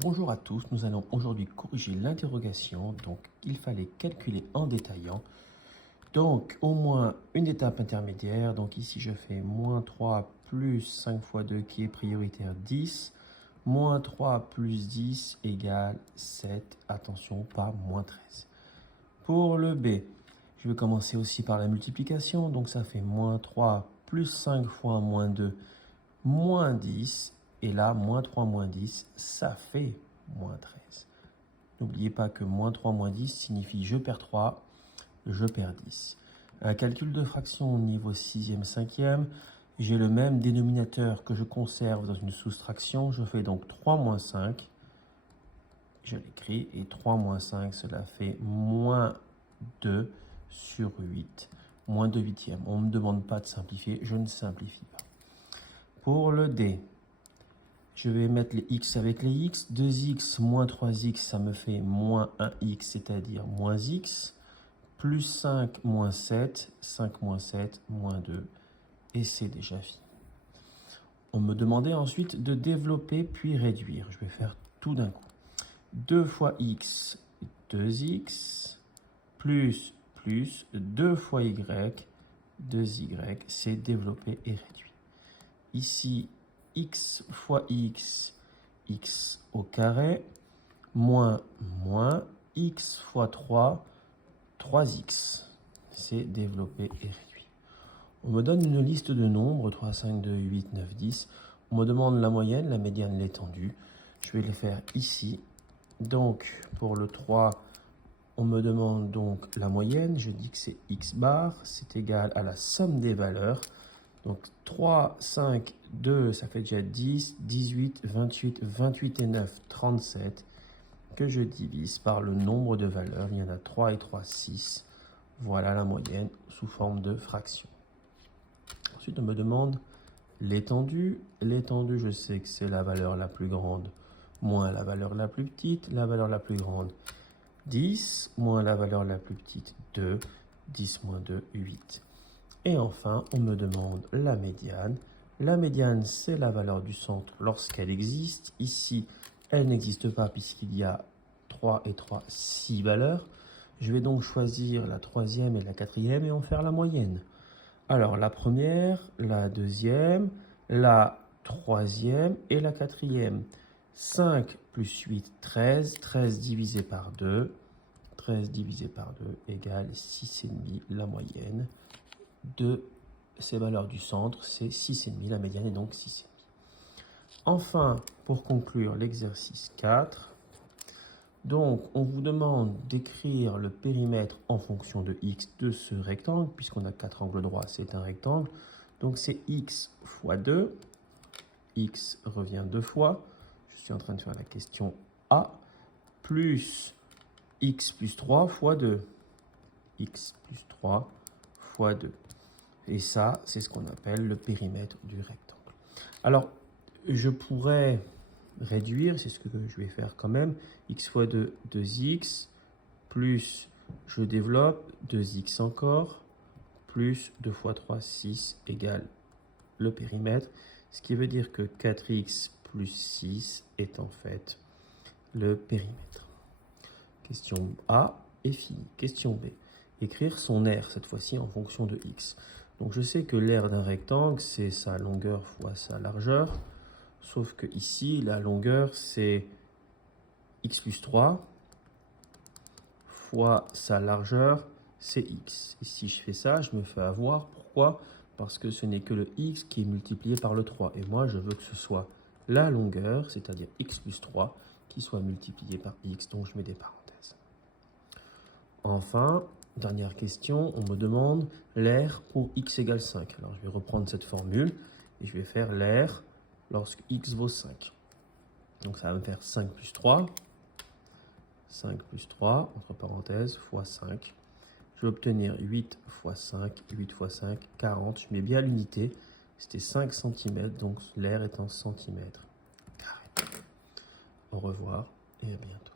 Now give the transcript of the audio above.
Bonjour à tous, nous allons aujourd'hui corriger l'interrogation, donc il fallait calculer en détaillant. Donc au moins une étape intermédiaire, donc ici je fais moins 3 plus 5 fois 2 qui est prioritaire 10, moins 3 plus 10 égale 7, attention pas moins 13. Pour le B, je vais commencer aussi par la multiplication, donc ça fait moins 3 plus 5 fois moins 2, moins 10. Et là, moins 3 moins 10, ça fait moins 13. N'oubliez pas que moins 3 moins 10 signifie je perds 3, je perds 10. Un calcul de fraction au niveau 6e, 5e, j'ai le même dénominateur que je conserve dans une soustraction. Je fais donc 3 moins 5, je l'écris, et 3 moins 5, cela fait moins 2 sur 8, moins 2 huitièmes. On ne me demande pas de simplifier, je ne simplifie pas. Pour le D, je vais mettre les x avec les x. 2x moins 3x, ça me fait moins 1x, c'est-à-dire moins x. Plus 5 moins 7, 5 moins 7, moins 2. Et c'est déjà fini. On me demandait ensuite de développer puis réduire. Je vais faire tout d'un coup. 2 fois x, 2x, plus 2 fois y, 2y, c'est développer et réduire. Ici, x fois x au carré, moins x fois 3, 3x. C'est développé et réduit. On me donne une liste de nombres, 3, 5, 2, 8, 9, 10. On me demande la moyenne, la médiane, l'étendue. Je vais les faire ici. Donc, pour le 3, on me demande donc la moyenne. Je dis que c'est x bar, c'est égal à la somme des valeurs. Donc 3, 5, 2, ça fait déjà 10, 18, 28, 28 et 9, 37, que je divise par le nombre de valeurs. Il y en a 3 et 3, 6. Voilà la moyenne sous forme de fraction. Ensuite, on me demande l'étendue. L'étendue, je sais que c'est la valeur la plus grande moins la valeur la plus petite. La valeur la plus grande, 10, moins la valeur la plus petite, 2. 10 moins 2, 8. Et enfin, on me demande la médiane. La médiane, c'est la valeur du centre lorsqu'elle existe. Ici, elle n'existe pas puisqu'il y a 3 et 3, 6 valeurs. Je vais donc choisir la troisième et la quatrième et en faire la moyenne. Alors, la première, la deuxième, la troisième et la quatrième. 5 plus 8, 13. 13 divisé par 2. 13 divisé par 2 égale 6,5, la moyenne de ces valeurs du centre, c'est 6,5, la médiane est donc 6,5. Enfin, pour conclure l'exercice 4, donc on vous demande d'écrire le périmètre en fonction de x de ce rectangle, puisqu'on a 4 angles droits, c'est un rectangle. Donc c'est x fois 2, x revient 2 fois, je suis en train de faire la question A, plus x plus 3 fois 2, x plus 3 fois 2. Et ça, c'est ce qu'on appelle le périmètre du rectangle. Alors, je pourrais réduire, c'est ce que je vais faire quand même. X fois 2, 2x, plus je développe, 2x encore, plus 2 fois 3, 6 égale le périmètre. Ce qui veut dire que 4x plus 6 est en fait le périmètre. Question A est finie. Question B. Écrire son R, cette fois-ci en fonction de x. Donc je sais que l'aire d'un rectangle, c'est sa longueur fois sa largeur. Sauf que ici, la longueur, c'est x plus 3 fois sa largeur, c'est x. Et si je fais ça, je me fais avoir. Pourquoi? Parce que ce n'est que le x qui est multiplié par le 3. Et moi, je veux que ce soit la longueur, c'est-à-dire x plus 3, qui soit multiplié par x. Donc je mets des parenthèses. Enfin, dernière question, on me demande l'aire pour x égale 5. Alors, je vais reprendre cette formule et je vais faire l'aire lorsque x vaut 5. Donc, ça va me faire 5 plus 3. 5 plus 3, entre parenthèses, fois 5. Je vais obtenir 8 fois 5. 8 fois 5, 40. Je mets bien l'unité. C'était 5 cm, donc l'aire est en centimètres carrés. Au revoir et à bientôt.